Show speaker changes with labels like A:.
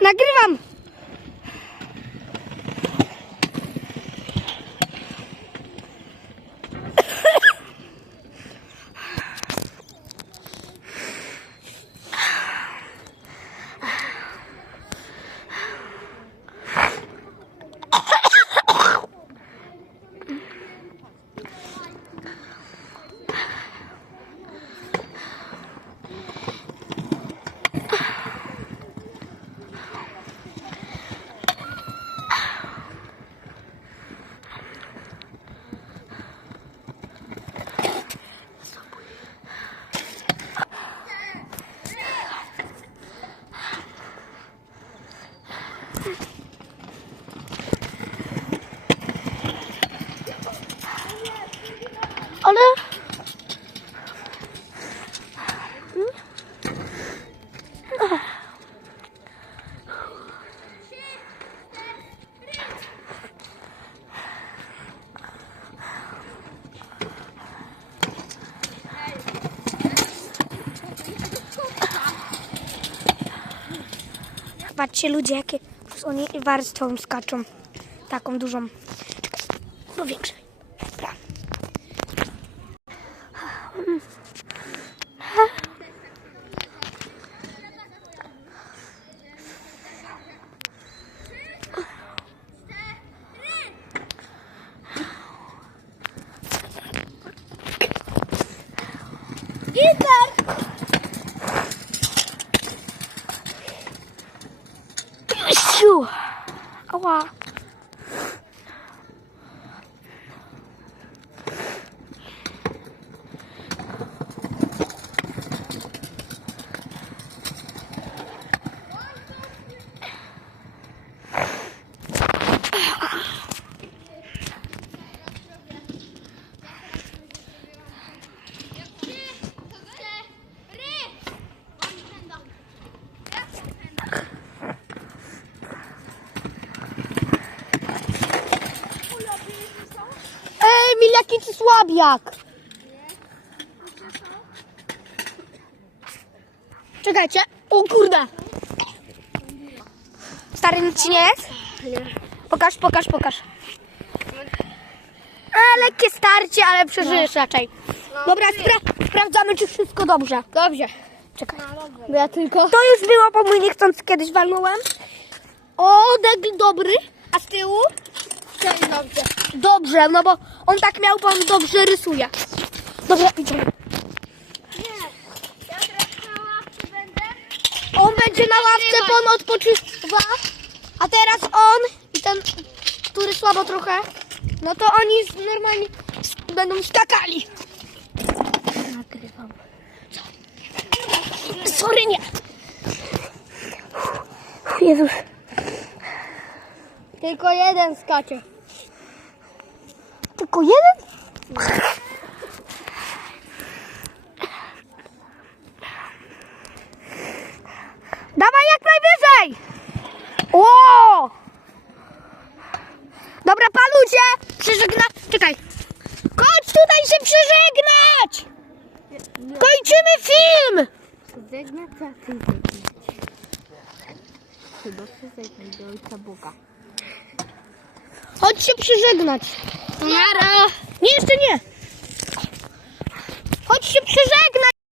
A: Nakgrywam! Ale... Patrzcie ludzie, jakie oni warstwą skaczą. Taką dużą. Czekaj, no 啊哇 Emil, jaki ty słabiak! Czekajcie. O kurde! Stary, nic ci nie jest? Pokaż, pokaż, pokaż. E, lekkie starcie, ale przeżyjesz raczej. Dobra, spra- sprawdzamy, czy wszystko dobrze.
B: Dobrze.
A: Czekaj.
B: Bo ja tylko...
A: To już było, bo mój niechcąc kiedyś walnąłem. O, deg dobry. A z tyłu?
B: Dobrze.
A: No bo on tak miał, bo on dobrze rysuje. Dobra, idziemy.
B: Ja teraz na ławce będę.
A: On będzie na ławce, bo on odpoczywa. A teraz on i ten, który słabo trochę, no to oni normalnie będą skakali. Nagrywam. Sorry, nie. Jezus.
B: Tylko jeden skacze.
A: Tylko jeden? Dawaj jak najwyżej! O! Dobra, palucie! Przeżegna... Czekaj. Chodź tutaj się przeżegnać! Kończymy film!
B: Chyba przeżegnać do ojca Boga.
A: Chodź się przeżegnać.
B: Nara!
A: Nie, jeszcze nie. Chodź się przeżegnać.